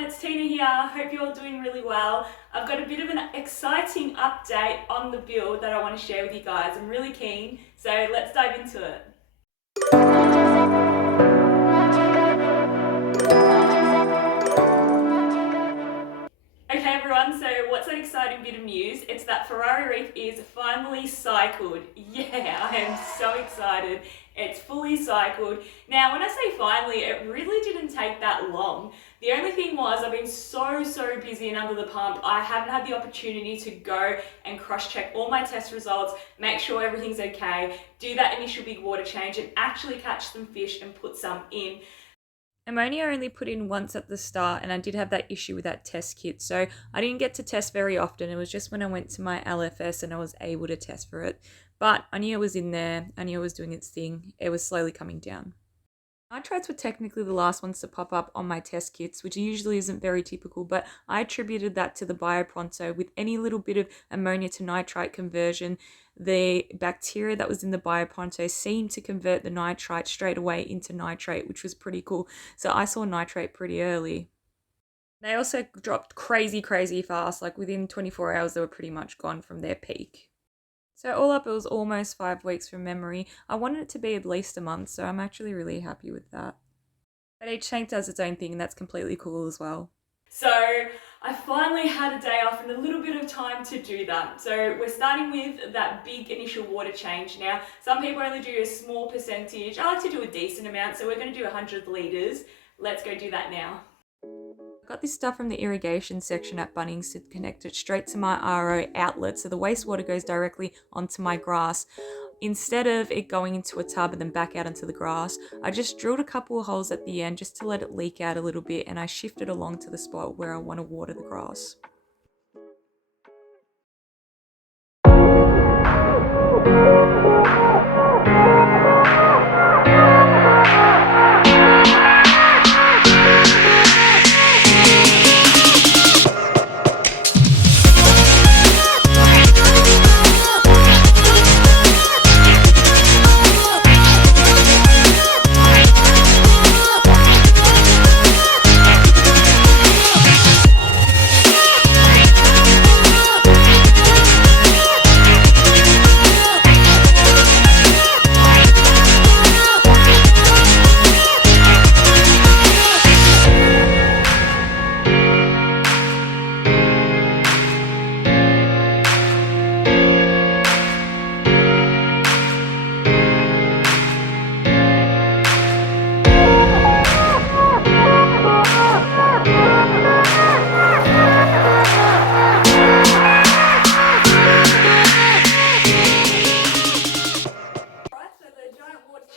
everyone, it's Tina here. Hope you're all doing really well. I've got a bit of an exciting update on the build that I want to share with you guys. I'm really keen, so let's dive into it. Okay everyone, so what's an exciting bit of news? It's that Ferrari Reef is finally cycled. Yeah, I am so excited. It's fully cycled. Now, when I say finally, it really didn't take that long. The only thing was I've been so busy and under the pump, I haven't had the opportunity to go and cross-check all my test results, make sure everything's okay, do that initial big water change and actually catch some fish and put some in. Ammonia I only put in once at the start, and I did have that issue with that test kit, so I didn't get to test very often. It was just when I went to my LFS and I was able to test for it. But I knew it was in there, I knew it was doing its thing, it was slowly coming down. Nitrites were technically the last ones to pop up on my test kits, which usually isn't very typical, but I attributed that to the biopronto. With any little bit of ammonia to nitrite conversion, the bacteria that was in the biopronto seemed to convert the nitrite straight away into nitrate, which was pretty cool. So I saw nitrate pretty early. They also dropped crazy fast, like within 24 hours they were pretty much gone from their peak. So all up, it was almost 5 weeks from memory. I wanted it to be at least a month, so I'm actually really happy with that. But each tank does its own thing, and that's completely cool as well. So I finally had a day off and a little bit of time to do that. So we're starting with that big initial water change. Now, some people only do a small percentage. I like to do a decent amount, so we're going to do 100 litres. Let's go do that now. Got this stuff from the irrigation section at Bunnings to connect it straight to my RO outlet, so the wastewater goes directly onto my grass. Instead of it going into a tub and then back out into the grass, I just drilled a couple of holes at the end just to let it leak out a little bit, and I shifted along to the spot where I want to water the grass.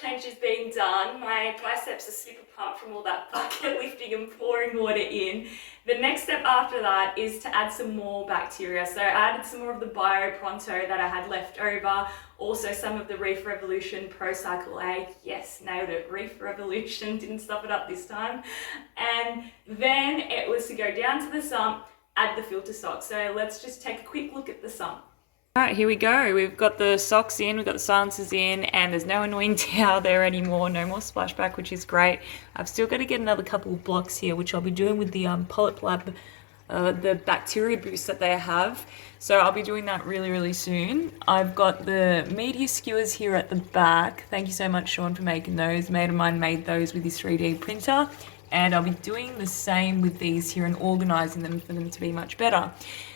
Change is being done. My biceps are super pumped from all that bucket lifting and pouring water in. The next step after that is to add some more bacteria. So I added some more of the biopronto that I had left over, also some of the Reef Revolution Pro Cycle A. Yes, nailed it, Reef Revolution, didn't stuff it up this time. And then it was to go down to the sump, add the filter socks. So let's just take a quick look at the sump. Alright, here we go. We've got the socks in, we've got the silencers in, and there's no annoying towel there anymore, no more splashback, which is great. I've still got to get another couple of blocks here, which I'll be doing with the Polyp Lab, the bacteria boost that they have. So I'll be doing that really soon. I've got the media skewers here at the back. Thank you so much, Sean, for making those. A mate of mine made those with his 3D printer. And I'll be doing the same with these here and organising them for them to be much better.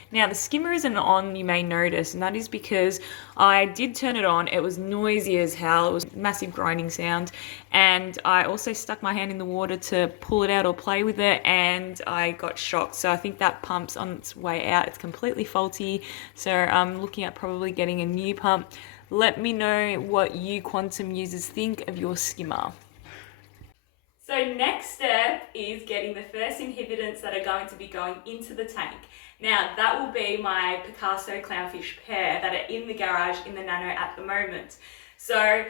Now, the skimmer isn't on, you may notice, and that is because I did turn it on. It was noisy as hell. It was a massive grinding sound. And I also stuck my hand in the water to pull it out or play with it, and I got shocked. So I think that pump's on its way out. It's completely faulty. So I'm looking at probably getting a new pump. Let me know what you quantum users think of your skimmer. So next step is getting the first inhibitants that are going to be going into the tank. Now that will be my Picasso clownfish pair that are in the garage in the nano at the moment. So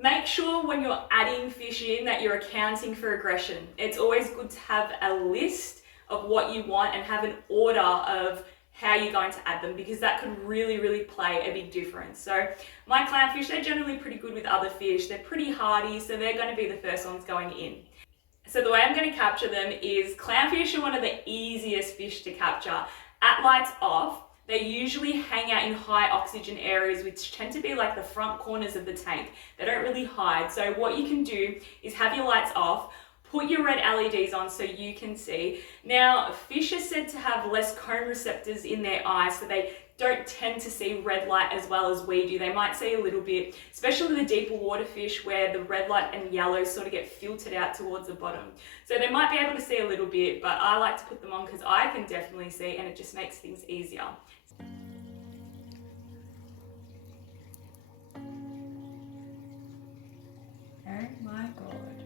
make sure when you're adding fish in that you're accounting for aggression. It's always good to have a list of what you want and have an order of how you're going to add them, because that could really play a big difference. So my clownfish, they're generally pretty good with other fish. They're pretty hardy, so they're going to be the first ones going in. So the way I'm going to capture them is clownfish are one of the easiest fish to capture. At lights off, they usually hang out in high oxygen areas, which tend to be like the front corners of the tank. They don't really hide. So what you can do is have your lights off, put your red LEDs on so you can see. Now, fish are said to have less cone receptors in their eyes, so they don't tend to see red light as well as we do. They might see a little bit, especially the deeper water fish where the red light and yellow sort of get filtered out towards the bottom. So they might be able to see a little bit, but I like to put them on because I can definitely see and it just makes things easier. Oh my God.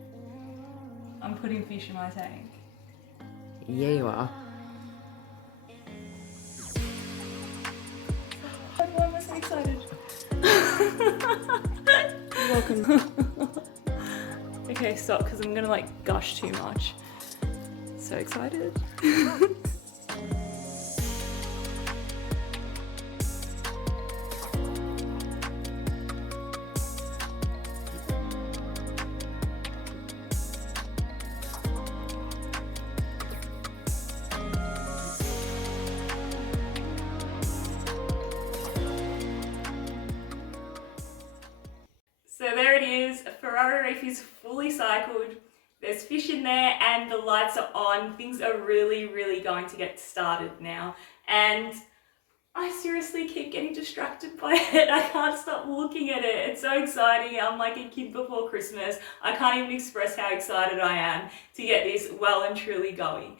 I'm putting fish in my tank. Yeah, you are. Why am I so excited? You're welcome. Okay, stop, because I'm gonna like gush too much. So excited. So there it is, Ferrari Reef is fully cycled, there's fish in there and the lights are on. Things are really, really going to get started now. And I seriously keep getting distracted by it. I can't stop looking at it. It's so exciting. I'm like a kid before Christmas. I can't even express how excited I am to get this well and truly going.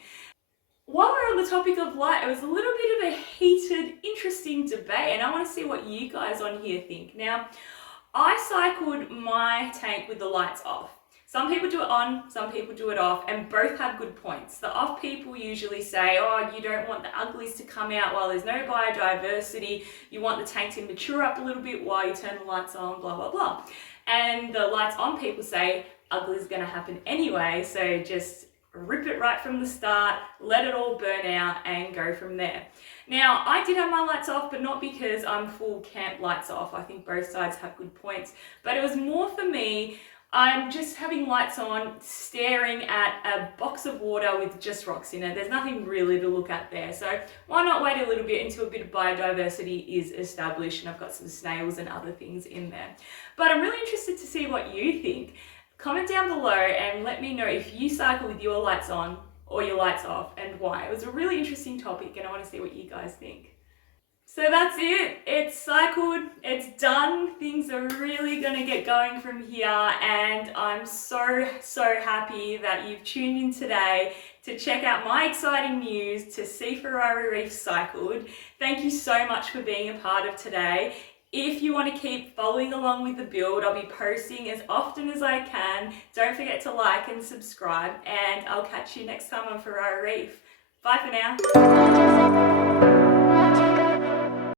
While we're on the topic of light, it was a little bit of a heated, interesting debate, and I want to see what you guys on here think. Now, I cycled my tank with the lights off. Some people do it on, some people do it off, and both have good points. The off people usually say, oh, you don't want the uglies to come out while there's no biodiversity. You want the tank to mature up a little bit while you turn the lights on, blah, blah, blah. And the lights on people say, ugly's gonna happen anyway, so just rip it right from the start, let it all burn out and go from there. Now, I did have my lights off, but not because I'm full camp lights off. I think both sides have good points, but it was more for me, I'm just having lights on, staring at a box of water with just rocks in it. There's nothing really to look at there. So why not wait a little bit until a bit of biodiversity is established and I've got some snails and other things in there. But I'm really interested to see what you think. Comment down below and let me know if you cycle with your lights on or your lights off and why. It was a really interesting topic and I want to see what you guys think. So that's it, it's cycled, it's done, things are really going to get going from here and I'm so happy that you've tuned in today to check out my exciting news to see Ferrari Reef cycled. Thank you so much for being a part of today. If you want to keep following along with the build, I'll be posting as often as I can. Don't forget to like and subscribe and I'll catch you next time on Ferrari Reef. Bye for now.